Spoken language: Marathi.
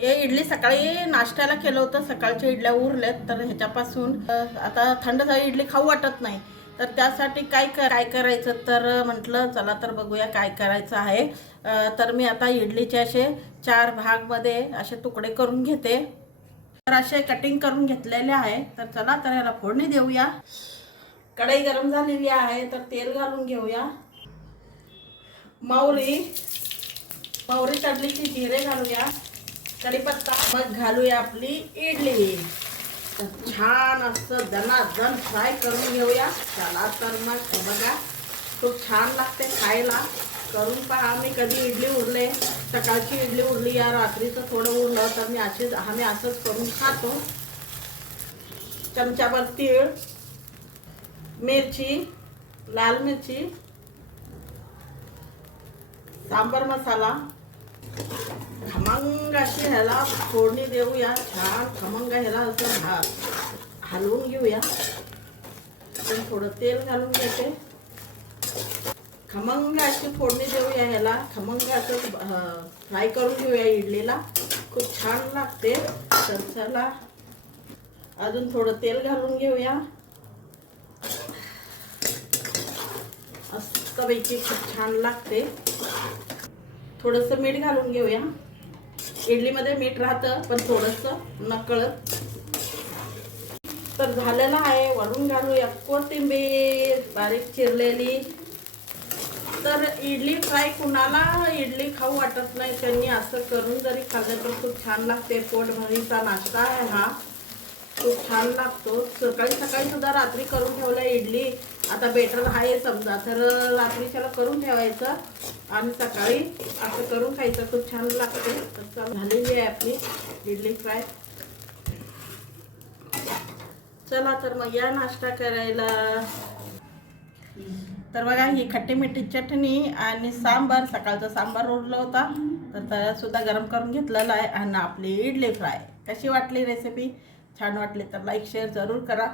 हे इडली सकाळी नाश्त्याला केलं होतं, सकाळच्या इडल्या उरल्यात, तर ह्याच्यापासून आता थंड झाली इडली खाऊ वाटत नाही. तर त्यासाठी काय करायचं, तर म्हटलं चला तर बघूया काय करायचं आहे. तर मी आता इडलीचे असे 4 भागमध्ये असे तुकडे करून घेते. तर असे कटिंग करून घेतलेले आहे. तर चला तर याला फोडणी देऊया. कढई गरम झालेली आहे, तर तेल घालून घेऊया. मोहरी चढली की जिरे घालूया, कढीपत्ता, मग घालूया आपली इडली. तर छान असं दणादण फ्राय करून घेऊया. चला तर मग बघा, खूप छान लागते खायला. करून पहा. मी कधी इडली उरले, सकाळची इडली उरली या रात्रीचं थोडं उरलं तर आम्ही असंच करून खातो. चमचाभर तीळ, मिरची, लाल मिरची, सांबर मसाला, खमंग अशी ह्याला फोडणी देऊया. छान खमंग ह्याला असं हलवून घेऊया. थोडं तेल घालून घेते. खमंग अशी फोडणी देऊया ह्याला. खमंग असं फ्राय करून घेऊया इडलीला. खूप छान लागते. तर चला अजून थोडं तेल घालून घेऊया. मस्तपैकी खूप छान लागते. थोडंसं मीठ घालून घेऊया. इडलीमध्ये मीठ राहतं, पण थोडंसं नकळत. तर झालेलं आहे. वरून घालूया कोथिंबीर बारीक चिरलेली. तर इडली फ्राय, कुणाला इडली खाऊ वाटत नाही त्यांनी असं करून जरी खाल्लं तर खूप छान लागते. पोटभरीचा नाश्ता आहे हा. खूप छान लागतो. सकाळी सुद्धा रात्री करून ठेवलं इडली. आता बेटर आहे समजा, तर रात्रीच्याला करून ठेवायचं आणि सकाळी असं करून खायचं. खूप छान लागते. तर झालेली आहे आपली इडली फ्राय. चला तर मग या नाश्ता करायला. तर बघा, ही खट्टी मिठी चटणी आणि सांबार, सकाळचा सांबार उरला होता तर त्याला सुद्धा गरम करून घेतलेला आहे. आणि आपली इडली फ्राय. कशी वाटली रेसिपी? छान वाटली तर लाईक शेअर जरूर करा.